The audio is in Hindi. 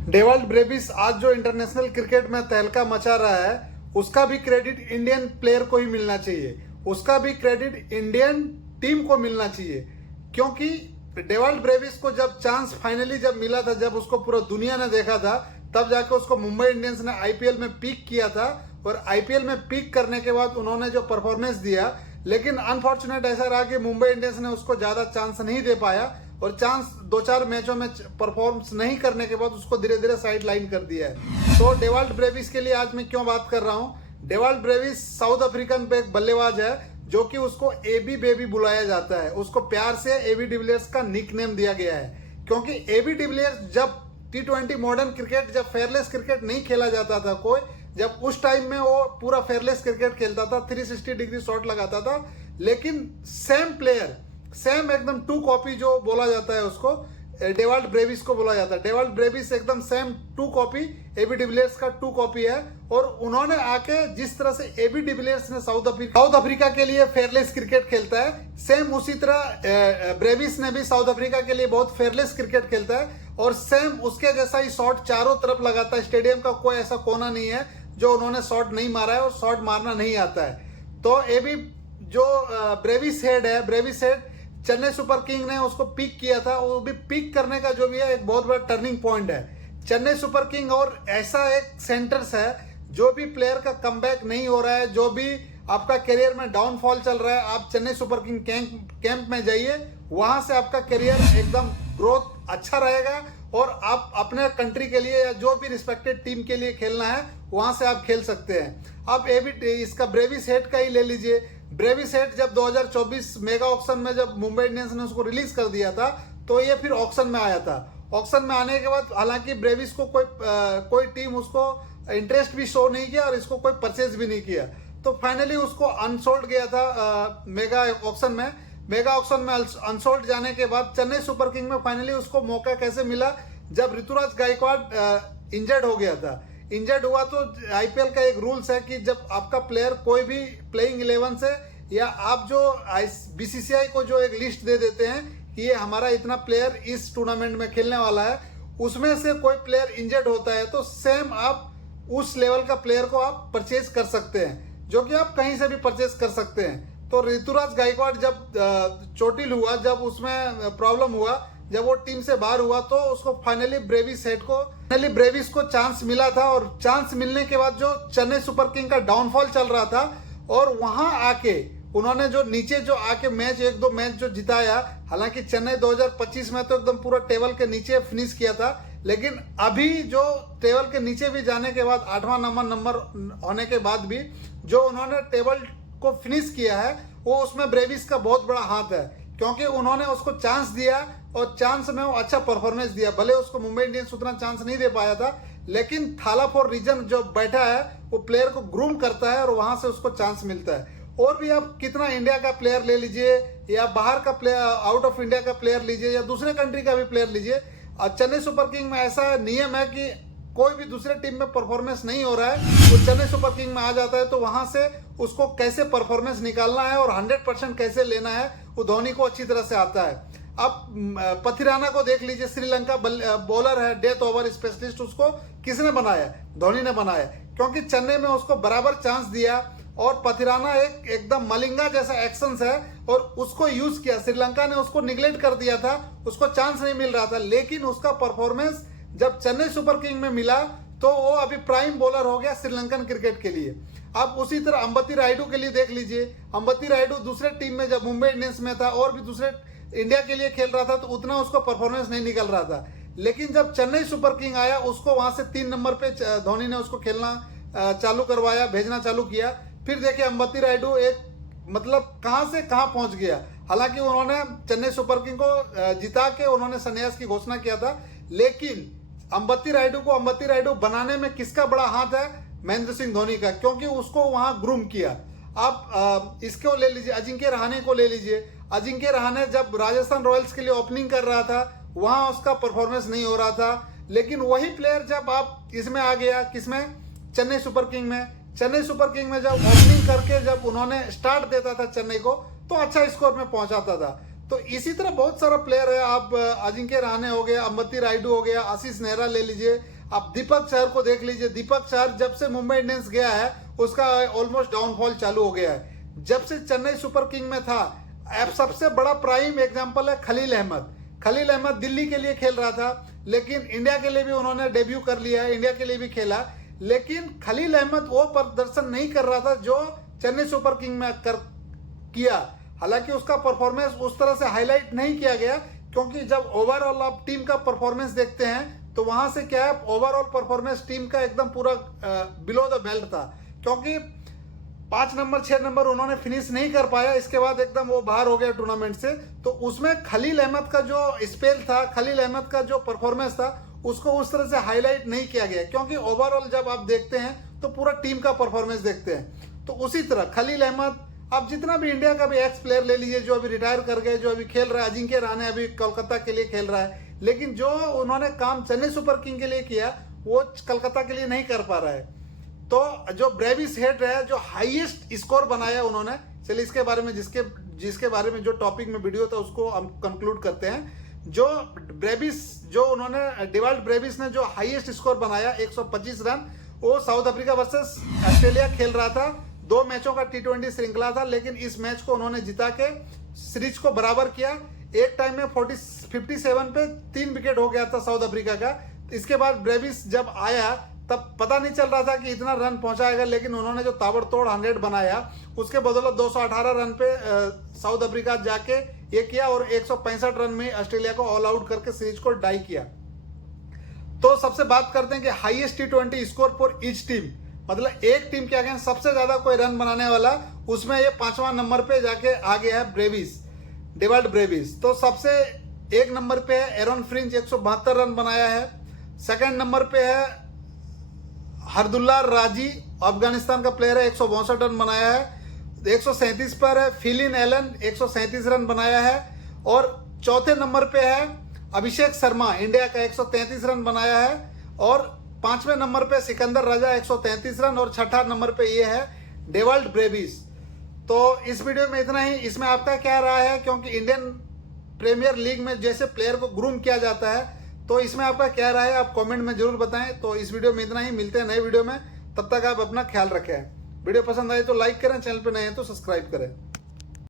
डेवाल्ड ब्रेविस आज जो इंटरनेशनल क्रिकेट में तहलका मचा रहा है, उसका भी क्रेडिट इंडियन प्लेयर को ही मिलना चाहिए, उसका भी क्रेडिट इंडियन टीम को मिलना चाहिए। क्योंकि डेवाल्ड ब्रेविस को जब चांस फाइनली जब मिला था, जब उसको पूरा दुनिया ने देखा था, तब जाके उसको मुंबई इंडियंस ने आईपीएल में पीक किया था। और आईपीएल में पीक करने के बाद उन्होंने जो परफॉर्मेंस दिया, लेकिन अनफॉर्चुनेट ऐसा रहा कि मुंबई इंडियंस ने उसको ज्यादा चांस नहीं दे पाया और चांस 2-4 मैचों में परफॉर्म नहीं करने के बाद उसको धीरे धीरे साइड लाइन कर दिया है। तो डेवाल्ड ब्रेविस के लिए आज मैं क्यों बात कर रहा हूं। डेवाल्ड ब्रेविस साउथ अफ्रीकन पे एक बल्लेबाज है जो कि उसको एबी बेबी बुलाया जाता है। उसको प्यार से एबी डिविलियर्स का निक नेम दिया गया है, क्योंकि एबी डिविलियर्स जब T20 मॉडर्न क्रिकेट, जब फेयरलेस क्रिकेट नहीं खेला जाता था कोई, जब उस टाइम में वो पूरा फेयरलेस क्रिकेट खेलता था, 360 डिग्री शॉट लगाता था, लेकिन सेम प्लेयर, सेम एकदम टू कॉपी जो बोला जाता है उसको, डेवाल्ड ब्रेविस को बोला जाता है। डेवाल्ड ब्रेविस एकदम same to copy AB de Villiers का टू कॉपी है। और उन्होंने आके जिस तरह से एबी डिविलियर्स ने साउथ अफ्रीका के लिए फेयरलेस क्रिकेट खेलता है, सेम उसी तरह ब्रेविस ने भी साउथ अफ्रीका के लिए बहुत फेयरलेस क्रिकेट खेलता है। और सेम उसके जैसा ही शॉट चारों तरफ लगाता है। स्टेडियम का कोई ऐसा कोना नहीं है जो उन्होंने शॉट नहीं मारा है और शॉट मारना नहीं आता है। तो एबी जो ब्रेविस हेड है, Brevis head Chennai super king ने उसको पिक किया था। वो भी पिक करने का जो भी है एक बहुत बड़ा टर्निंग पॉइंट है। चेन्नई सुपर किंग और ऐसा एक सेंटर्स है, जो भी प्लेयर का कमबैक नहीं हो रहा है, जो भी आपका करियर में डाउनफॉल चल रहा है, आप चेन्नई सुपर किंग कैंप में जाइए। वहां से आपका करियर एकदम ग्रोथ अच्छा रहेगा और आप अपने कंट्री के लिए या जो भी रिस्पेक्टेड टीम के लिए खेलना है, वहां से आप खेल सकते हैं। आप इसका ब्रेविस हेड का ही ले लीजिए। ब्रेविस हेड जब 2024 मेगा ऑक्शन में जब मुंबई इंडियंस ने उसको रिलीज कर दिया था, तो ये फिर ऑक्शन में आया था। ऑक्शन में आने के बाद हालांकि ब्रेविस को कोई टीम उसको इंटरेस्ट भी शो नहीं किया और इसको कोई परचेज भी नहीं किया। तो फाइनली उसको अनसोल्ड गया था मेगा ऑक्शन में। मेगा ऑक्शन में अनसोल्ड जाने के बाद चेन्नई सुपर किंग में फाइनली उसको मौका कैसे मिला, जब ऋतुराज गायकवाड़ इंजर्ड हो गया था। इंजर्ड हुआ तो आईपीएल का एक रूल्स है कि जब आपका प्लेयर कोई भी प्लेइंग 11 से, या आप जो बीसीसीआई को जो एक लिस्ट दे देते हैं कि ये हमारा इतना प्लेयर इस टूर्नामेंट में खेलने वाला है, उसमें से कोई प्लेयर इंजर्ड होता है तो सेम आप उस लेवल का प्लेयर को आप परचेज कर सकते हैं, जो कि आप कहीं से भी परचेज कर सकते हैं। तो ऋतुराज गायकवाड़ जब चोटिल हुआ, जब उसमें प्रॉब्लम हुआ, जब वो टीम से बाहर हुआ, तो उसको फाइनली ब्रेविस को चांस मिला था। और चांस मिलने के बाद जो चेन्नई सुपर किंग का डाउनफॉल चल रहा था, और वहां आके उन्होंने जो नीचे जो आके मैच 1-2 मैच जो जिताया, हालांकि चेन्नई 2025 में तो एकदम पूरा टेबल के नीचे फिनिश किया था, लेकिन अभी जो टेबल के नीचे भी जाने के बाद 8वां नंबर होने के बाद भी जो उन्होंने टेबल को फिनिश किया है, वो उसमें ब्रेविस का बहुत बड़ा हाथ है। क्योंकि उन्होंने उसको चांस दिया और चांस में वो अच्छा परफॉर्मेंस दिया। भले उसको मुंबई इंडियंस उतना चांस नहीं दे पाया था, लेकिन थाला फॉर रीजन जो बैठा है वो प्लेयर को ग्रूम करता है और वहां से उसको चांस मिलता है। और भी आप कितना इंडिया का प्लेयर ले लीजिए, या बाहर का प्लेयर, आउट ऑफ इंडिया का प्लेयर लीजिए, या दूसरे कंट्री का भी प्लेयर लीजिए, चेन्नई सुपर किंग में ऐसा नियम है कि कोई भी दूसरे टीम में परफॉर्मेंस नहीं हो रहा है, वो चेन्नई सुपर किंग में आ जाता है। तो वहां से उसको कैसे परफॉर्मेंस निकालना है और 100% कैसे लेना है, वो धोनी को अच्छी तरह से आता है। अब पथिराना को देख लीजिए, श्रीलंका बॉलर है, डेथ ओवर स्पेशलिस्ट, उसको किसने बनाया? धोनी ने बनाया, क्योंकि चेन्नई में उसको बराबर चांस दिया। और पथिराना एकदम मलिंगा जैसा एक्शन है और उसको यूज किया। श्रीलंका ने उसको निगलेक्ट कर दिया था, उसको चांस नहीं मिल रहा था, लेकिन उसका परफॉर्मेंस जब चेन्नई सुपर किंग में मिला तो वो अभी प्राइम बॉलर हो गया श्रीलंकन क्रिकेट के लिए। आप उसी तरह अंबती रायडू के लिए देख लीजिए। अंबती रायडू दूसरे टीम में जब मुंबई इंडियंस में था और भी दूसरे इंडिया के लिए खेल रहा था, तो उतना उसको परफॉर्मेंस नहीं निकल रहा था। लेकिन जब चेन्नई सुपर किंग आया, उसको वहां से 3 नंबर पे धोनी ने उसको खेलना चालू करवाया, भेजना चालू किया। फिर देखिए अंबती रायडू एक मतलब कहां से कहां पहुंच गया। हालांकि उन्होंने चेन्नई सुपर किंग को जिता के उन्होंने संन्यास की घोषणा किया था, लेकिन अंबती रायडू बनाने में किसका बड़ा हाथ है? महेंद्र सिंह धोनी का, क्योंकि उसको वहां ग्रूम किया। आप इसको ले लीजिए, अजिंक्य रहाणे को ले लीजिए। अजिंक्य रहाणे जब राजस्थान रॉयल्स के लिए ओपनिंग कर रहा था, वहां उसका परफॉर्मेंस नहीं हो रहा था, लेकिन वही प्लेयर जब आप इसमें आ गया, किसमें? चेन्नई सुपर किंग में। चेन्नई सुपर किंग में जब ओपनिंग करके जब उन्होंने स्टार्ट देता था चेन्नई को, तो अच्छा स्कोर में पहुंचाता था। तो इसी तरह बहुत सारा प्लेयर है। आप अजिंक्य रहाणे हो गया, अंबती रायडू हो गया, आशीष नेहरा ले लीजिए, आप दीपक चहर को देख लीजिए। दीपक चहर जब से मुंबई इंडियंस गया है उसका ऑलमोस्ट डाउनफॉल चालू हो गया है। जब से चेन्नई सुपर किंग में था, अब सबसे बड़ा प्राइम एग्जांपल है खलील अहमद। खलील अहमद दिल्ली के लिए खेल रहा था, लेकिन इंडिया के लिए भी उन्होंने डेब्यू कर लिया है, इंडिया के लिए भी खेला, लेकिन खलील अहमद वो प्रदर्शन नहीं कर रहा था जो चेन्नई सुपर किंग में किया। हालांकि उसका परफॉर्मेंस उस तरह से हाईलाइट नहीं किया गया, क्योंकि जब ओवरऑल आप टीम का परफॉर्मेंस देखते हैं तो वहां से क्या है, ओवरऑल परफॉर्मेंस टीम का एकदम पूरा बिलो द बेल्ट था, क्योंकि 5 नंबर 6 नंबर उन्होंने फिनिश नहीं कर पाया। इसके बाद एकदम वो बाहर हो गया टूर्नामेंट से। तो उसमें खलील अहमद का जो स्पेल था, खलील अहमद का जो परफॉर्मेंस था, उसको उस तरह से हाईलाइट नहीं किया गया, क्योंकि ओवरऑल जब आप देखते हैं तो पूरा टीम का परफॉर्मेंस देखते हैं। तो उसी तरह खलील अहमद, आप जितना भी इंडिया का भी एक्स प्लेयर ले लीजिए जो अभी रिटायर कर गए, जो अभी खेल रहा है, अजिंक्य रहाणे अभी कोलकाता के लिए खेल रहा है, लेकिन जो उन्होंने काम चेन्नई सुपर किंग के लिए किया वो कोलकाता के लिए नहीं कर पा रहा है। तो जो ब्रेविस हेड है, जो हाईएस्ट स्कोर बनाया उन्होंने, चलिए इसके बारे में जिसके बारे में जो टॉपिक में वीडियो था उसको हम कंक्लूड करते हैं। जो ब्रेविस, जो उन्होंने डिवाल्ड ब्रेविस ने जो हाईएस्ट स्कोर बनाया 125 रन, वो साउथ अफ्रीका वर्सेस ऑस्ट्रेलिया खेल रहा था। 2 मैचों का T20 श्रृंखला था, लेकिन इस मैच को उन्होंने जिता के सीरीज को बराबर किया। एक टाइम में 57 पे 3 विकेट हो गया था साउथ अफ्रीका का। इसके बाद ब्रेविस जब आया तब पता नहीं चल रहा था कि इतना रन पहुंचाएगा, लेकिन उन्होंने जो ताबड़तोड़ 100 बनाया उसके बदौलत 218 रन पे साउथ अफ्रीका जाके ये किया और 165 रन में ऑस्ट्रेलिया को ऑल आउट करके सीरीज को डाई किया। तो सबसे बात करते हैं कि highest T20 score for each team, मतलब एक टीम के अगेंस्ट सबसे ज्यादा कोई रन बनाने वाला, उसमें ये 5वां नंबर पे जाके आ गया है ब्रेविस, डिवाल्ड ब्रेविस। तो सबसे 1 नंबर पे है एरन फ्रिंज, 172 रन बनाया है। सेकंड नंबर पे है हरदुल्ला राजी, अफगानिस्तान का प्लेयर है, 162 रन बनाया है। 137 पर है फिलिन एलन, 137 रन बनाया है। और चौथे नंबर पे है अभिषेक शर्मा, इंडिया का, 133 रन बनाया है। और 5वें नंबर पे सिकंदर राजा, 133 रन। और 6ठा नंबर पे ये है डिवाल्ड ब्रेविस। तो इस वीडियो में इतना ही। इसमें आपका क्या राय है, क्योंकि इंडियन प्रीमियर लीग में जैसे प्लेयर को ग्रूम किया जाता है, तो इसमें आपका क्या राय है आप कमेंट में जरूर बताएं। तो इस वीडियो में इतना ही, मिलते हैं नए वीडियो में, तब तक आप अपना ख्याल रखें। वीडियो पसंद आए तो लाइक करें, चैनल पे नए हैं तो सब्सक्राइब करें।